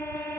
Yay!